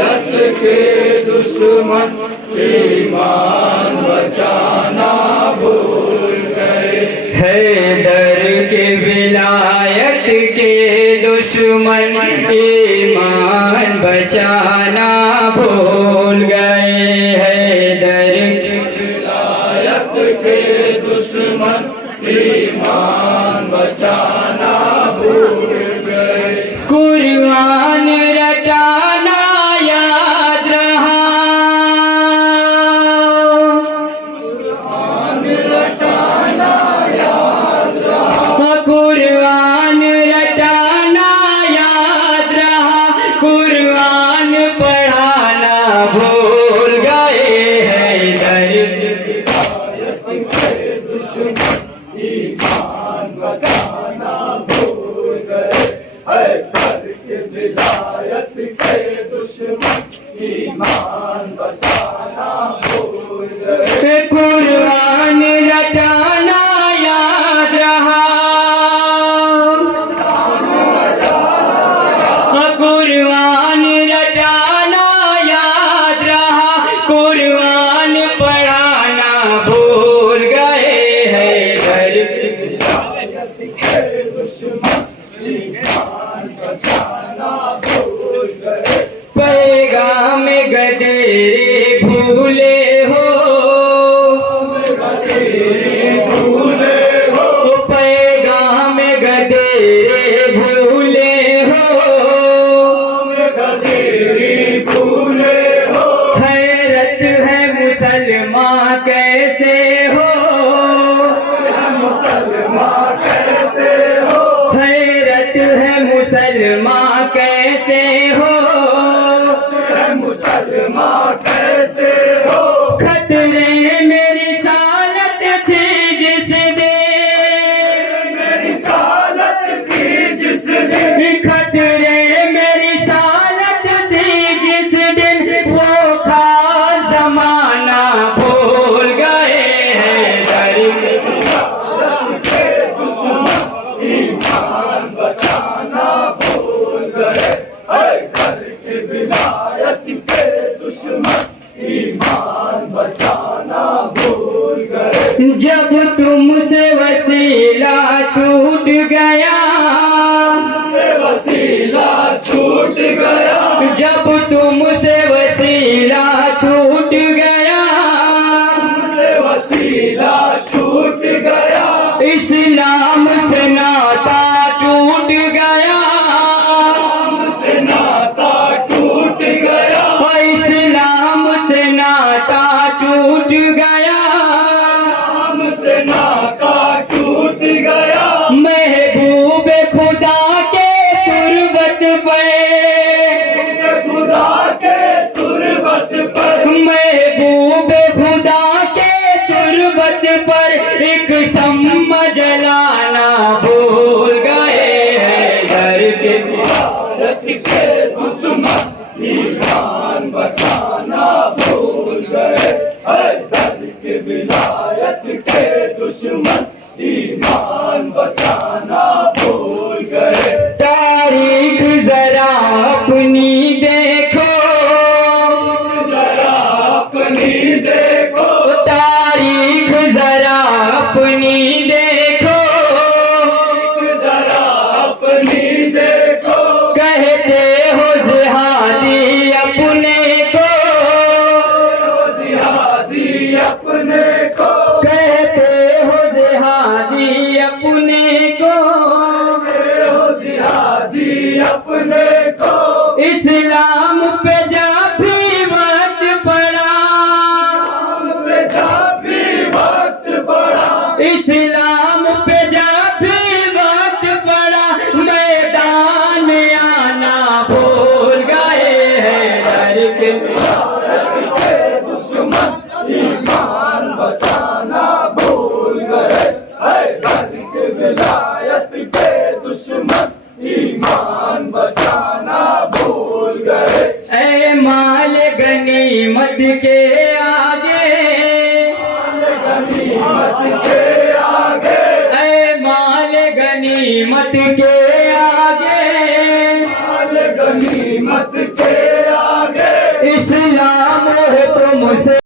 विलायत के दुश्मन ईमान बचाना भूल गए। हैदर के विलायत के दुश्मन ईमान बचाना भूल गए। हैदर के विलायत के दुश्मन ईमान बचाना भूल गए। कुर्बान रटाना याद रहा, कुर्बान रटाना याद रहा, कुर्बान रटाना याद रहा, कुर्बान पढ़ाना भूल गए। हैदर के दुश्मन ईमान बचाना भूल गए। हैदर के विलायत के दुश्मन ईमान बचाना भूल गए। कुर्बान रटाना याद रहा, कुर्बान रटाना याद रहा, कुर्बान पढ़ाना भूल गए। हैदर के दुश्मन ईमान बचाना भूल गए। पैगाम गदेरे भूले हो, गदेरे भूले हो, पैगाम गदेरे भूले हो, गदेरे भूले हो। हैरत है मुसलमान कैसे हो, मुसलमान कैसे हो, हैरत है मुसलमान कैसे हो, मुसलमान कैसे हो। खतरे मेरी सालत थी जिस दिन, मेरी सालत थी जिस दिन, खतरे मेरी सालत थी जिस दिन, वो खास जमाना भूल गए। हैदर के दुश्मन ईमान बचाना भूल गए। हैदर के विलायत के दुश्मन ईमान बचाना भूल गए। जब तुमसे वसीला छूट गया, से वसीला छूट गया, जब तुमसे वसीला छूट गया, से वसीला छूट गया, इस्लाम से नाता टूट गया, से नाता टूट गया, इस्लाम से नाता टूट गया, से नाता टूट गया। महबूब खुदा के तुरबत पे, खुदा के तुरबत पर, महबूब खुदा के तुरबत पर एक सम्मा जलाना भूल गए। हैदर के विलायत के दुश्मन ईमान बचाना भूल गए। हैदर के विलायत के दुश्मन ईमान बचाना भूल गए। तारीख जरा अपनी देखो, जरा अपनी देखो, तारीख जरा अपनी देखो, जरा अपनी देखो, कहते हो जिहादी अपने को, जिहादी अपने को, कहते हो जिहादी अपने को, जिहादी अपने को। इस्लाम पे जा भी वक्त पड़ा, पे जब भी वक्त पड़ा, इस्लाम पे जा भी वक्त पड़ा, मैदान आना भूल गए। हैदर के दुश्मन ईमान बचाना भूल गए। हैदर के विलायत के दुश्मन ईमान बचाना भूल गए। ऐ माल गनीमत के आगे, गनीमत के आगे, ऐ माल गनीमत के आगे, माल गनीमत के आगे, इस्लाम है तो मुझसे